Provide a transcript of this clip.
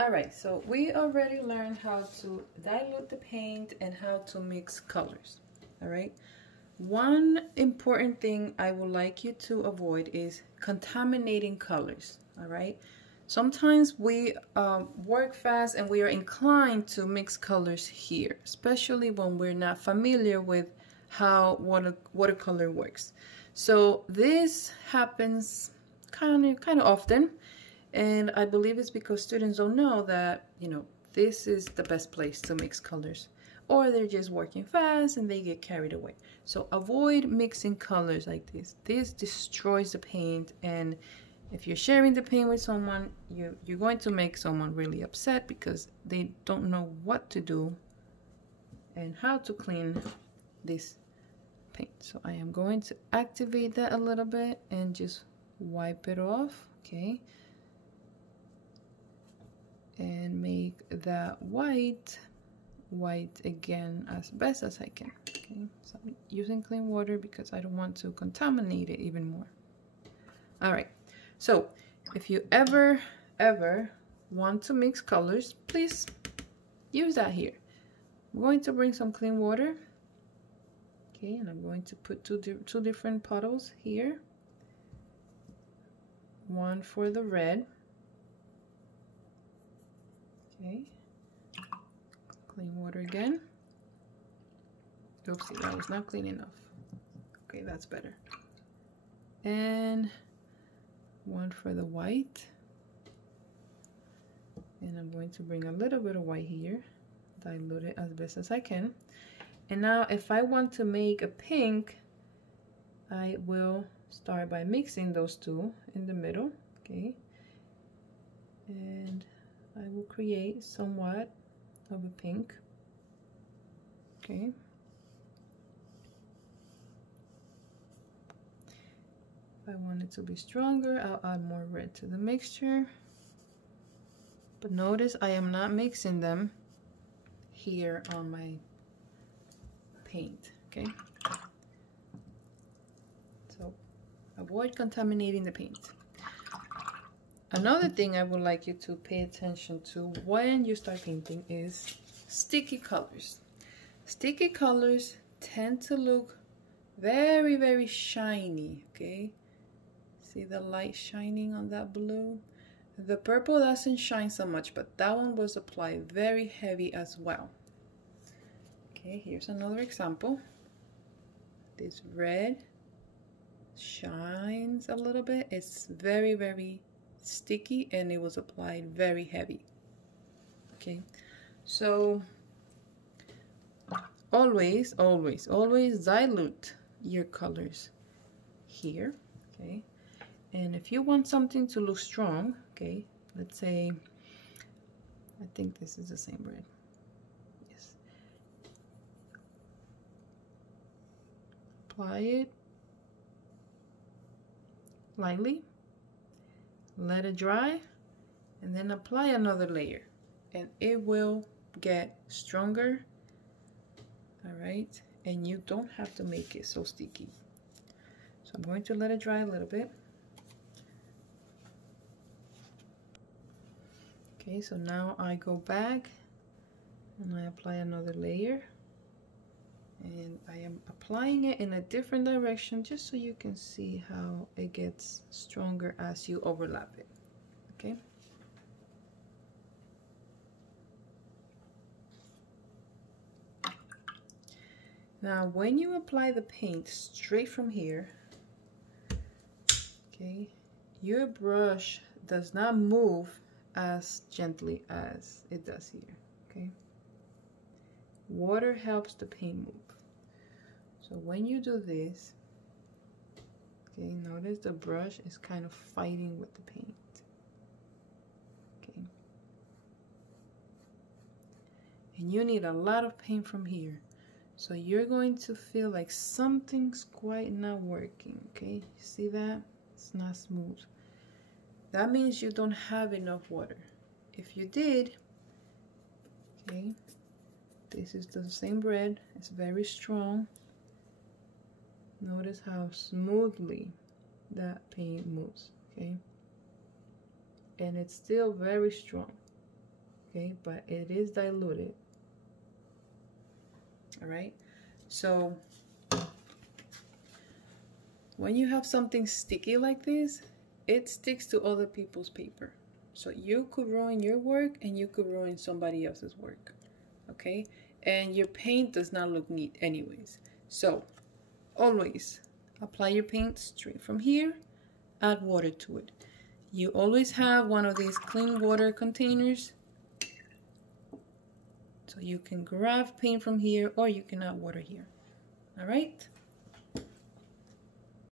All right, so we already learned how to dilute the paint and how to mix colors. All right, one important thing I would like you to avoid is contaminating colors. All right, sometimes we work fast and we are inclined to mix colors here, especially when we're not familiar with how watercolor works. So this happens kind of often. And I believe it's because students don't know that, this is the best place to mix colors. Or they're just working fast and they get carried away. So avoid mixing colors like this. This destroys the paint, and if you're sharing the paint with someone, you're going to make someone really upset because they don't know what to do and how to clean this paint. So I am going to activate that a little bit and just wipe it off, okay? And make that white again as best as I can. Okay, so I'm using clean water because I don't want to contaminate it even more. All right, so if you ever want to mix colors, please use that here. I'm going to bring some clean water. Okay, and I'm going to put two different puddles here. One for the red. Okay, clean water again. Oopsie, that was not clean enough. Okay, that's better. And one for the white. And I'm going to bring a little bit of white here, dilute it as best as I can. And now if I want to make a pink, I will start by mixing those two in the middle, okay? And I will create somewhat of a pink, okay? If I want it to be stronger, I'll add more red to the mixture. But notice I am not mixing them here on my paint, okay? So avoid contaminating the paint. Another thing I would like you to pay attention to when you start painting is sticky colors. Sticky colors tend to look very, very shiny, okay? See the light shining on that blue? The purple doesn't shine so much, but that one was applied very heavy as well. Okay, here's another example. This red shines a little bit. It's very, very sticky and it was applied very heavy. Okay, so always dilute your colors here, okay? And if you want something to look strong, okay, let's say, I think this is the same red. Yes. Apply it lightly, let it dry, and then apply another layer, and it will get stronger. All right, and you don't have to make it so sticky. So I'm going to let it dry a little bit. Okay, so now I go back and I apply another layer, and I am applying it in a different direction just so you can see how it gets stronger as you overlap it. Okay. Now when you apply the paint straight from here, okay, your brush does not move as gently as it does here, okay? Water helps the paint move. So when you do this, okay, notice the brush is kind of fighting with the paint, okay? And you need a lot of paint from here. So you're going to feel like something's quite not working, okay? You see that? It's not smooth. That means you don't have enough water. If you did, okay, this is the same red. It's very strong. Notice how smoothly that paint moves, okay? And it's still very strong. okay, but it is diluted. All right, so when you have something sticky like this, it sticks to other people's paper. So you could ruin your work and you could ruin somebody else's work, okay? And your paint does not look neat anyways. So always apply your paint straight from here, add water to it. You always have one of these clean water containers, so you can grab paint from here or you can add water here. All right?